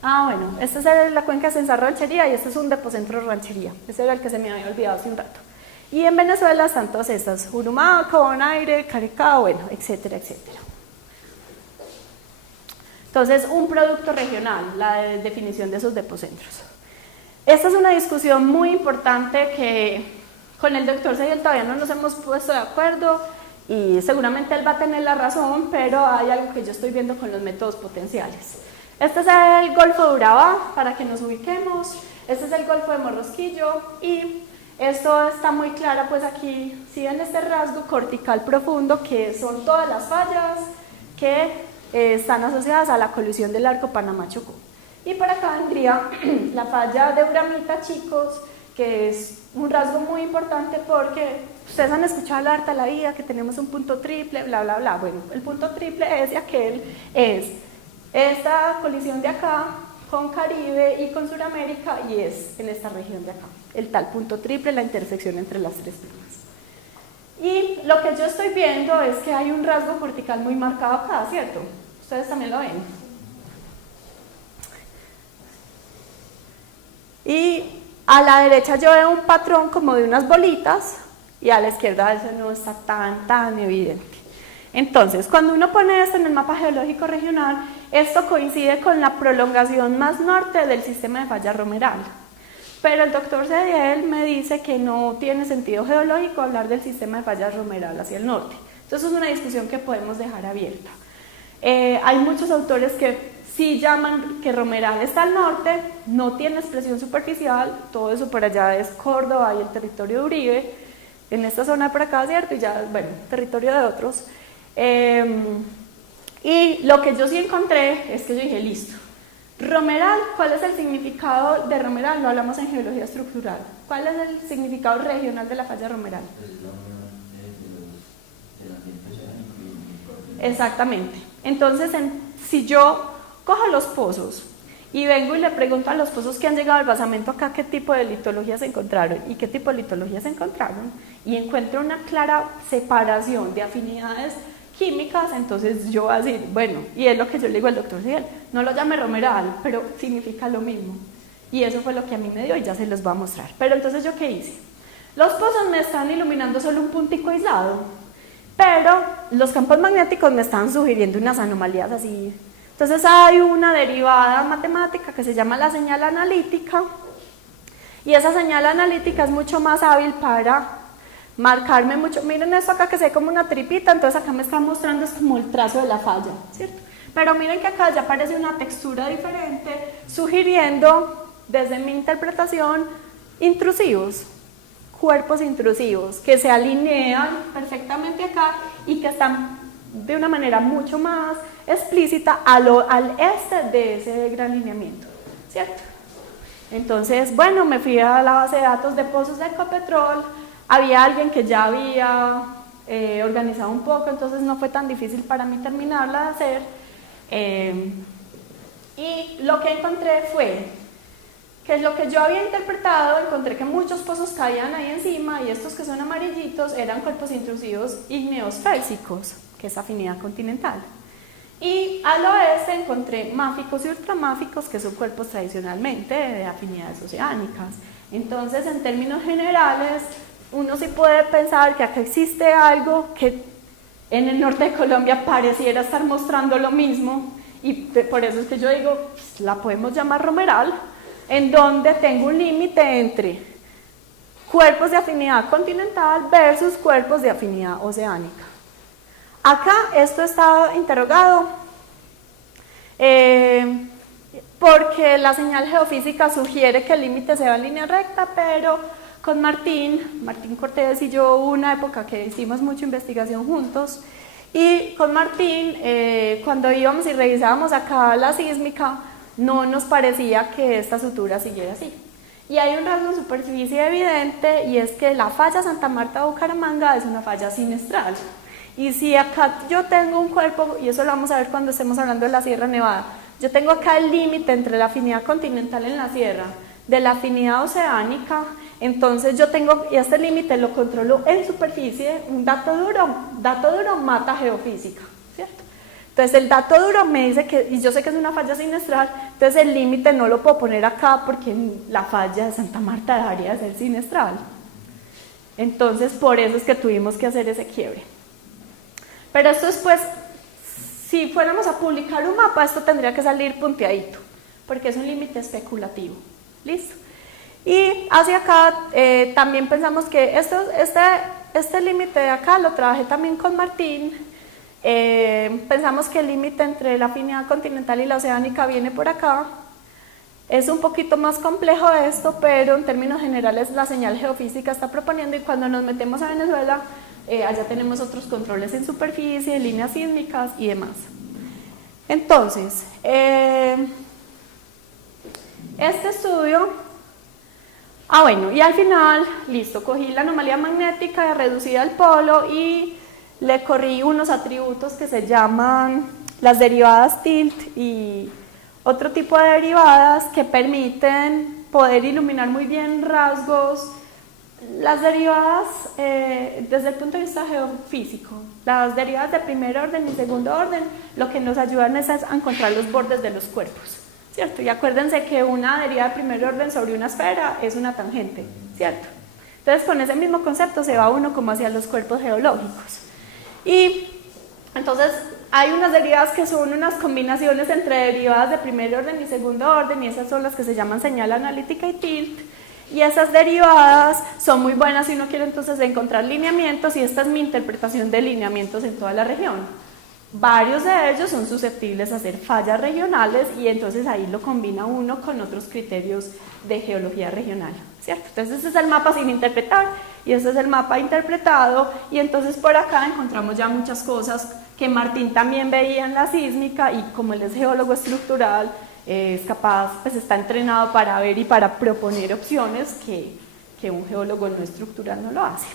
Bueno, esta es la cuenca de Censar Ranchería y este es un depocentro Ranchería, ese era el que se me había olvidado hace un rato. Y en Venezuela están todas estas, Urumaco, Bonaire, Carecao, bueno, etcétera, etcétera. Entonces, un producto regional, la definición de esos depocentros. Esta es una discusión muy importante que con el doctor Sediel todavía no nos hemos puesto de acuerdo, y seguramente él va a tener la razón, pero hay algo que yo estoy viendo con los métodos potenciales. Este es el Golfo de Urabá, para que nos ubiquemos, este es el Golfo de Morrosquillo, y esto está muy claro, pues aquí, si ven este rasgo cortical profundo, que son todas las fallas que están asociadas a la colusión del arco Panamá-Chocó. Y por acá vendría la falla de Uramita, chicos, que es un rasgo muy importante porque ustedes han escuchado hablar toda la vida que tenemos un punto triple, bla, bla, bla. Bueno, el punto triple es de aquel, es esta colisión de acá con Caribe y con Suramérica, y es en esta región de acá, el tal punto triple, la intersección entre las tres primas. Y lo que yo estoy viendo es que hay un rasgo cortical muy marcado acá, ¿cierto? Ustedes también lo ven. Y a la derecha yo veo un patrón como de unas bolitas, y a la izquierda eso no está tan evidente. Entonces, cuando uno pone esto en el mapa geológico regional, esto coincide con la prolongación más norte del sistema de falla romeral. Pero el doctor Cediel me dice que no tiene sentido geológico hablar del sistema de fallas Romeral hacia el norte. Entonces es una discusión que podemos dejar abierta. Hay muchos autores que sí llaman que Romeral está al norte, no tiene expresión superficial, todo eso por allá es Córdoba y el territorio de Uribe, en esta zona por acá, ¿cierto? Y ya, bueno, territorio de otros. Y lo que yo sí encontré es que yo dije, listo, Romeral, ¿cuál es el significado de Romeral? Lo hablamos en geología estructural. ¿Cuál es el significado regional de la falla Romeral? Exactamente. Entonces, si yo cojo los pozos y vengo y le pregunto a los pozos que han llegado al basamento acá qué tipo de litología se encontraron y qué tipo de litología se encontraron, y encuentro una clara separación de afinidades químicas, entonces yo voy a decir, bueno, y es lo que yo le digo al doctor Cediel, no lo llame Romeral, pero significa lo mismo. Y eso fue lo que a mí me dio y ya se los voy a mostrar. Pero entonces, ¿yo qué hice? Los pozos me están iluminando solo un puntico aislado, pero los campos magnéticos me están sugiriendo unas anomalías así. Entonces hay una derivada matemática que se llama la señal analítica, y esa señal analítica es mucho más hábil para marcarme mucho. Miren esto acá que se ve como una tripita, entonces acá me están mostrando es como el trazo de la falla, ¿cierto? Pero miren que acá ya aparece una textura diferente, sugiriendo, desde mi interpretación, intrusivos, cuerpos intrusivos, que se alinean perfectamente acá y que están de una manera mucho más explícita al este de ese gran lineamiento, ¿cierto? Entonces, bueno, me fui a la base de datos de pozos de Ecopetrol, había alguien que ya había organizado un poco, entonces no fue tan difícil para mí terminarla de hacer, y lo que encontré fue que lo que yo había interpretado, encontré que muchos pozos caían ahí encima, y estos que son amarillitos eran cuerpos intrusivos ígneos félsicos, que es afinidad continental. Y al oeste encontré máficos y ultramáficos, que son cuerpos tradicionalmente de afinidades oceánicas. Entonces, en términos generales, uno sí puede pensar que acá existe algo que en el norte de Colombia pareciera estar mostrando lo mismo, y por eso es que yo digo, pues, la podemos llamar Romeral, en donde tengo un límite entre cuerpos de afinidad continental versus cuerpos de afinidad oceánica. Acá esto está interrogado porque la señal geofísica sugiere que el límite se va en línea recta, pero con Martín Cortés y yo hubo una época que hicimos mucha investigación juntos, y con Martín cuando íbamos y revisábamos acá la sísmica no nos parecía que esta sutura siguiera así. Y hay un rasgo en superficie evidente, y es que la falla Santa Marta de Bucaramanga es una falla sinestral. Y si acá yo tengo un cuerpo, y eso lo vamos a ver cuando estemos hablando de la Sierra Nevada, yo tengo acá el límite entre la afinidad continental en la sierra de la afinidad oceánica, entonces yo tengo, y este límite lo controlo en superficie, un dato duro mata geofísica, ¿cierto? Entonces el dato duro me dice que, y yo sé que es una falla sinestral, entonces el límite no lo puedo poner acá porque la falla de Santa Marta dejaría de ser sinestral. Entonces por eso es que tuvimos que hacer ese quiebre. Pero esto después, si fuéramos a publicar un mapa, esto tendría que salir punteadito, porque es un límite especulativo. ¿Listo? Y hacia acá también pensamos que este límite de acá lo trabajé también con Martín. Pensamos que el límite entre la afinidad continental y la oceánica viene por acá. Es un poquito más complejo esto, pero en términos generales la señal geofísica está proponiendo, y cuando nos metemos a Venezuela, allá tenemos otros controles en superficie, líneas sísmicas y demás. Entonces, este estudio, bueno, y al final, listo, cogí la anomalía magnética reducida al polo y le corrí unos atributos que se llaman las derivadas tilt y otro tipo de derivadas que permiten poder iluminar muy bien rasgos. Las derivadas desde el punto de vista geofísico, las derivadas de primer orden y segundo orden, lo que nos ayudan es a encontrar los bordes de los cuerpos, ¿cierto? Y acuérdense que una derivada de primer orden sobre una esfera es una tangente, ¿cierto? Entonces con ese mismo concepto se va uno como hacia los cuerpos geológicos. Y entonces hay unas derivadas que son unas combinaciones entre derivadas de primer orden y segundo orden, y esas son las que se llaman señal analítica y tilt. Y esas derivadas son muy buenas si uno quiere entonces encontrar lineamientos, y esta es mi interpretación de lineamientos en toda la región. Varios de ellos son susceptibles a ser fallas regionales, y entonces ahí lo combina uno con otros criterios de geología regional, ¿cierto? Entonces ese es el mapa sin interpretar y ese es el mapa interpretado, y entonces por acá encontramos ya muchas cosas que Martín también veía en la sísmica, y como él es geólogo estructural, es capaz, pues está entrenado para ver y para proponer opciones que un geólogo no estructural no lo hace.